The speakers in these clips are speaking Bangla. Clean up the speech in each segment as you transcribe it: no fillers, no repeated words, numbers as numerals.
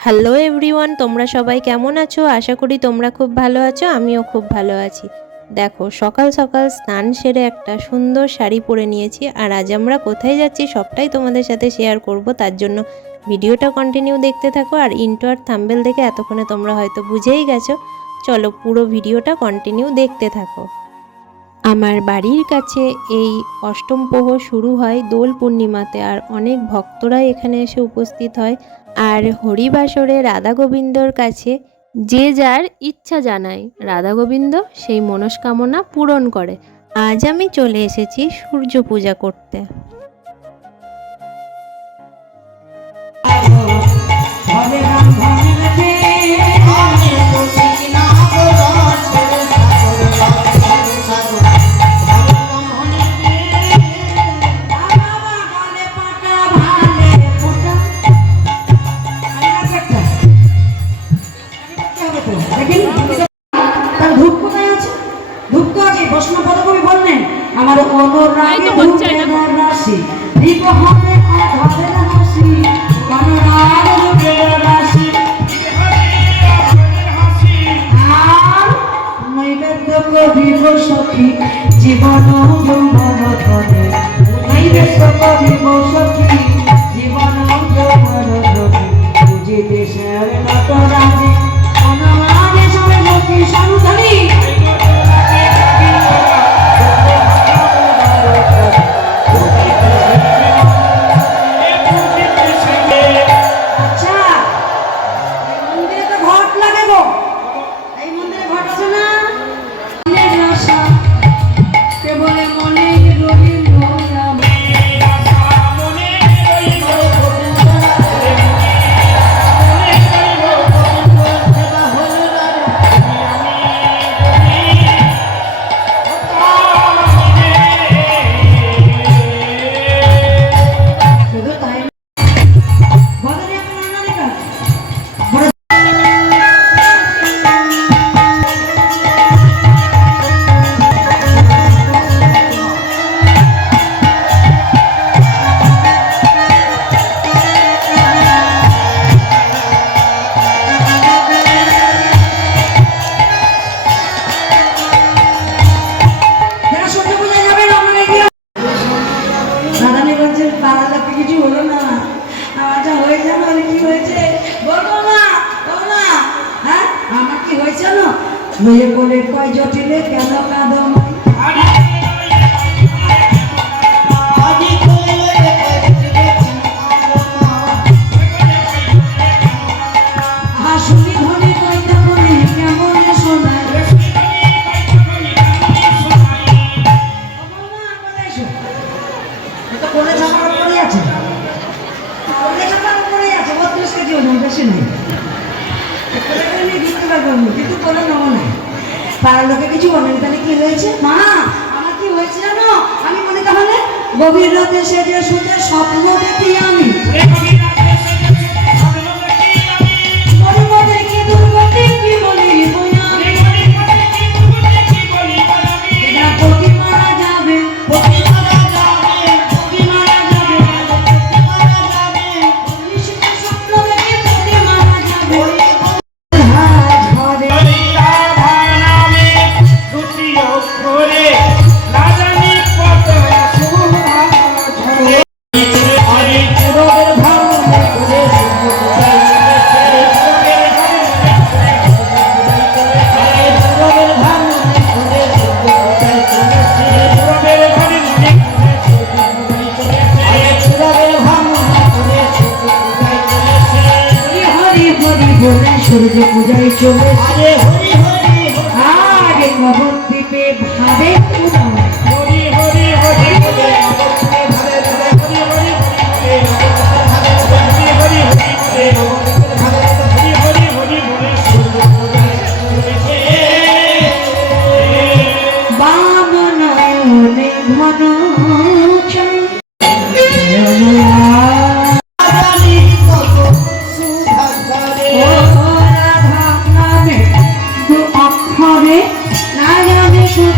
হ্যালো এভরিওয়ান, তোমরা সবাই কেমন আছো? আশা করি তোমরা খুব ভালো আছো। আমিও খুব ভালো আছি। দেখো, সকাল সকাল স্নান সেরে একটা সুন্দর শাড়ি পরে নিয়েছি, আর আজ আমরা কোথায় যাচ্ছি সবটাই তোমাদের সাথে শেয়ার করব। তার জন্য ভিডিওটা কন্টিনিউ দেখতে থাকো। আর ইন্ট্রো আর থাম্বনেল দেখে এতক্ষণে তোমরা হয়তো বুঝেই গেছো। চলো পুরো ভিডিওটা কন্টিনিউ দেখতে থাকো। আমার বাড়ির কাছে এই অষ্টম প্রহর শুরু হয় দোল পূর্ণিমাতে, আর অনেক ভক্তরা এখানে এসে উপস্থিত হয়। আর হরিবাসরে রাধা গোবিন্দর কাছে যে যার ইচ্ছা জানায়, রাধা গোবিন্দ সেই মনস্কামনা পূরণ করে। আজ আমি চলে এসেছি সূর্য পূজা করতে। আমার অনুরাগে রূপের রাশি বিবহনে আধারের হাসি অনুরাগ রূপের রাশি আর নৈবেদ্য করিব সখী জীবন যৌবন ধরে নৈবেদ্য করিব সখী জীবন যৌবন ধরে বুঝি দেশের নটরাজে অনুরাগে সবে সখী সন্ধানী হয়ে বলে কয় জটিলে কেন কাদম হাসুনি ধনে কয়টা বলি কেমন শোনায় কোলে ছাপার পরে আছে, কোলে ছাপার পরে আছে 32 কেজি ওজন, বেশি নেই। কিন্তু কোনো নমো নাই, পাড়ার লোকে কিছু বলেন। তাহলে কি হয়েছে মা, আমার কি হয়েছে জানো? আমি বলি তাহলে গভীর রাতে সেজে শুতে স্বপ্ন দেখি আমি দুর্গতি কি বলি মারা যাবে স্বপ্ন দেখি মারা যাবে সূর্য পূজায় চলে আগে নবদ্বীপে ভাবে বামনয়নে ঘন না যাবে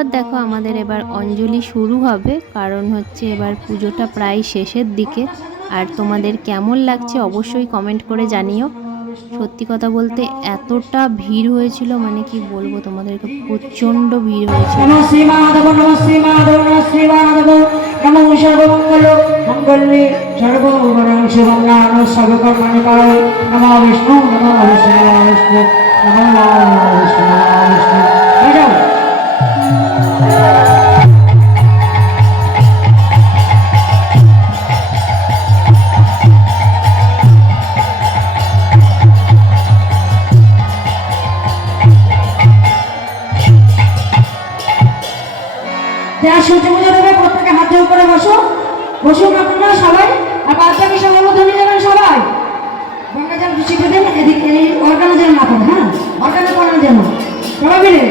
তারপর দেখো আমাদের এবার অঞ্জলি শুরু হবে, কারণ হচ্ছে এবার পুজোটা প্রায় শেষের দিকে। আর তোমাদের কেমন লাগছে অবশ্যই কমেন্ট করে জানিও। সত্যি কথা বলতে এতটা ভিড় হয়েছিল, মানে কি বলবো তোমাদেরকে, প্রচণ্ড ভিড় হয়েছিল। নমঃ শ্রী মাধব নমঃ শ্রী মাধব নমঃ শ্রী মাধব নমঃ সর্বমঙ্গল মঙ্গলে সর্বমঙ্গল শিবঙ্গান সর্বকর্মণিকায় নমঃ বিষ্ণু নমঃ বিষ্ণু নমঃ বিষ্ণু নমঃ বিষ্ণু নমঃ বিষ্ণু। হয়ে যাও। যারা সূর্য পুজো দেবে প্রত্যেকে হাত জোড় করে বসো, বসুন আপনারা সবাই। আর বাচ্চাকে সব অনুধ্বনি দেবেন সবাই। গঙ্গা জল শিখে দেন, এদিকে এই অর্গানে যেন না পড়ে, হ্যাঁ অর্গানে পড়ে যেন সবাই মিলে।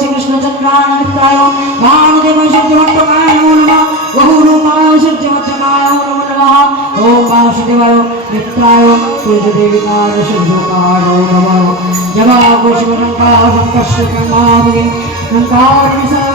শ্রীকৃষ্ণ চন্দ্রায় ভানুদেব সূর্যভট্টকায় নমো নমঃ বহুরূপায় সূর্যভট্টকায় নমো নমঃ ওম বাসুদেবায় মিত্রায় সূর্যদেবিকায় সূর্যকায় নমো নমঃ জবা গোশঙ্কার সংকর্ষকর্মাবলি সংকার নিসাকার।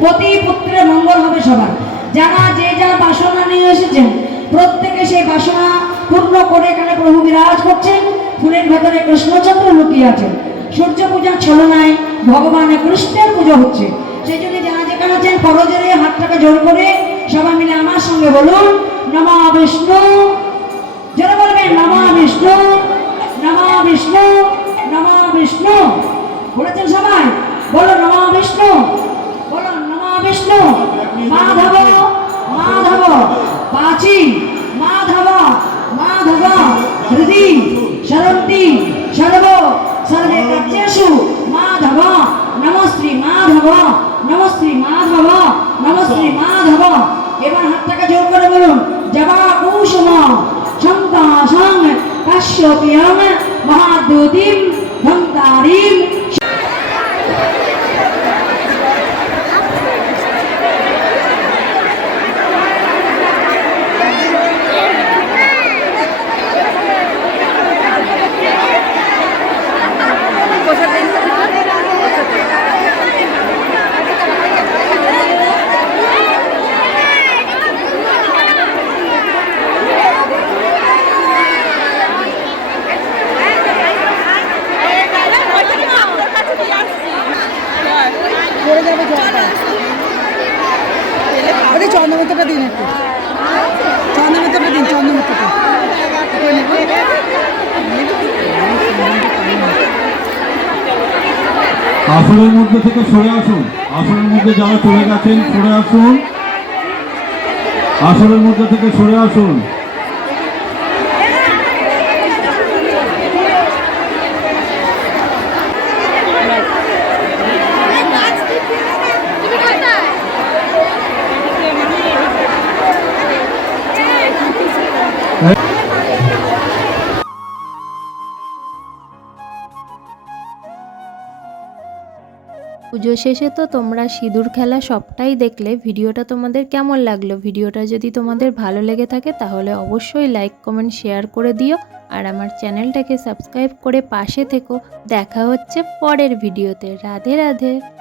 প্রতি পুত্রের মঙ্গল হবে সবার। যারা যে যা বাসনা নিয়ে এসেছেন প্রত্যেকে সেই বাসনা পূর্ণ করে এখানে প্রভু বিরাজ করছেন। ফুলের ভেতরে কৃষ্ণচন্দ্র লুকিয়ে আছেন। সূর্য পূজার ছলনায় ভগবানের কৃষ্ণের পুজো হচ্ছে। সেই জন্য যারা যেখানে আছেন করজোরে হাতটাকে জোর করে সবাই মিলে আমার সঙ্গে বলুন নমঃ বিষ্ণু। যারা বলবেন নমঃ বিষ্ণু নমঃ বিষ্ণু নমঃ বিষ্ণু। বলেছেন সবাই? বলো নমঃ বিষ্ণু, বলো নমঃ বিষ্ণু। মাধব মাধব বাচি মাধব মাধব হৃদি শরন্তি সর্ব সর্বে কার্যেষু মাধব নমশ্রী মাধব নমশ্রী মাধব নমশ্রী মাধব। এবার হাতটাকে জোর করে বলুন জবা কুসুম শঙ্কাশং কাশ্যপিয়ং মহাদ্যুতিম ধন্তারিম। চন্দ্রমিত্রটা দিন, একটু চন্দ্রমিত্রটা দিন, চন্দ্রমিত্রটা আসনের মধ্যে থেকে সরে আসুন। আসনের মধ্যে যারা চলে গেছেন সরে আসুন। আসনের মধ্যে থেকে সরে আসুন। পুজো শেষে তো তোমরা সিঁদুর খেলা সবটাই দেখলে। ভিডিওটা তোমাদের কেমন লাগলো? ভিডিওটা যদি তোমাদের ভালো লেগে থাকে তাহলে অবশ্যই লাইক কমেন্ট শেয়ার করে দিও আর আমার চ্যানেলটাকে সাবস্ক্রাইব করে পাশে থেকো। দেখা হচ্ছে পরের ভিডিওতে। রাধে রাধে।